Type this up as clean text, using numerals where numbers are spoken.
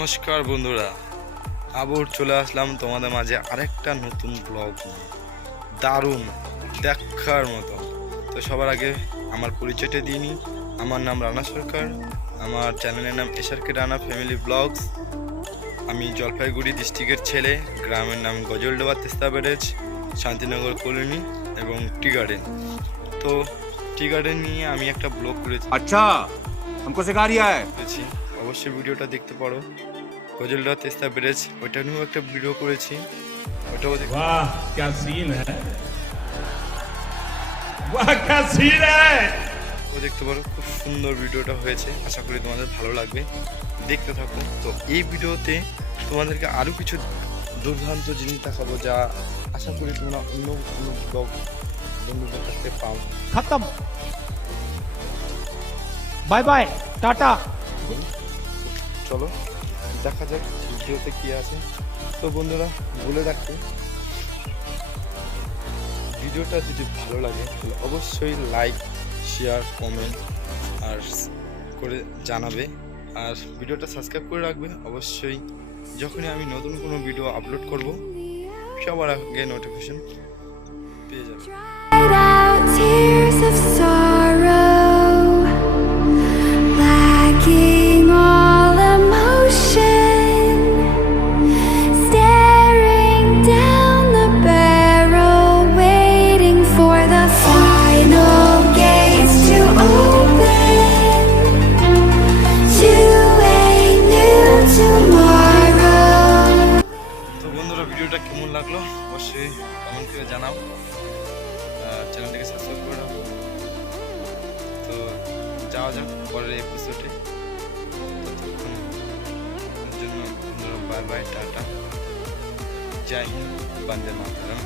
নমস্কার বন্ধুরা, আবার চলে আসলাম তোমাদের মাঝে আরেকটা নতুন ব্লগ নিয়ে। দারুণ দেখার মতো। তো সবার আগে আমার পরিচয়টা দিয়ে নিই। আমার নাম রানা সরকার, আমার চ্যানেলের নাম এসআরকে রানা ফ্যামিলি ব্লগস। আমি জলপাইগুড়ি ডিস্ট্রিক্টের ছেলে। গ্রামের নাম গজলডোবা, তিস্তা ব্যারেজ, শান্তিনগর কলোনি এবং টি গার্ডেন। তো টি গার্ডেন নিয়ে আমি একটা ব্লগ করেছি। अच्छा हमको सिखा रिया है। অবশ্যই ভিডিওটা দেখতে পারো। গজলডোবা, তিস্তা ব্যারেজ, ওইটা নিয়েও একটা ভিডিও করেছি, ওটাও দেখতে। वाह क्या सीन है, वाह क्या सीन है। ও দেখতে পারো, খুব সুন্দর ভিডিওটা হয়েছে। আশা করি তোমাদের ভালো লাগবে, দেখতে থাকো। তো এই ভিডিওতে তোমাদেরকে আরও কিছু দুর্দান্ত জিনিস দেখাবো, যা আশা করি তোমরা অন্য কোনো ব্লগ বন্ধুদের কাছ থেকে পাও। खत्म, बाय बाय, टाटा। চলো দেখা যাক ভিডিওতে কি আছে। তো বন্ধুরা, বলে রাখি, ভিডিওটা যদি ভালো লাগে তাহলে অবশ্যই লাইক, শেয়ার, কমেন্ট আর করে জানাবে। আর ভিডিওটা সাবস্ক্রাইব করে রাখবে অবশ্যই। যখনই আমি নতুন কোনো ভিডিও আপলোড করব, সবার আগে নোটিফিকেশন পেয়ে যাবে। Cried out tears of sorrow, lacking all emotion, staring down the barrel, waiting for the final gates to open to a new tomorrow. তো বন্ধুরা, ভিডিওটা কেমন লাগলো অবশ্যই কমেন্ট করে জানাও। চ্যানেলটাকে সাবস্ক্রাইব করে রাখো। তো যাওয়া যাক পরের এপিসোডে। ততক্ষণের জন্য বন্ধুরা, বাই বাই, টাটা, জয় হিন্দ, বন্দে মাতরম।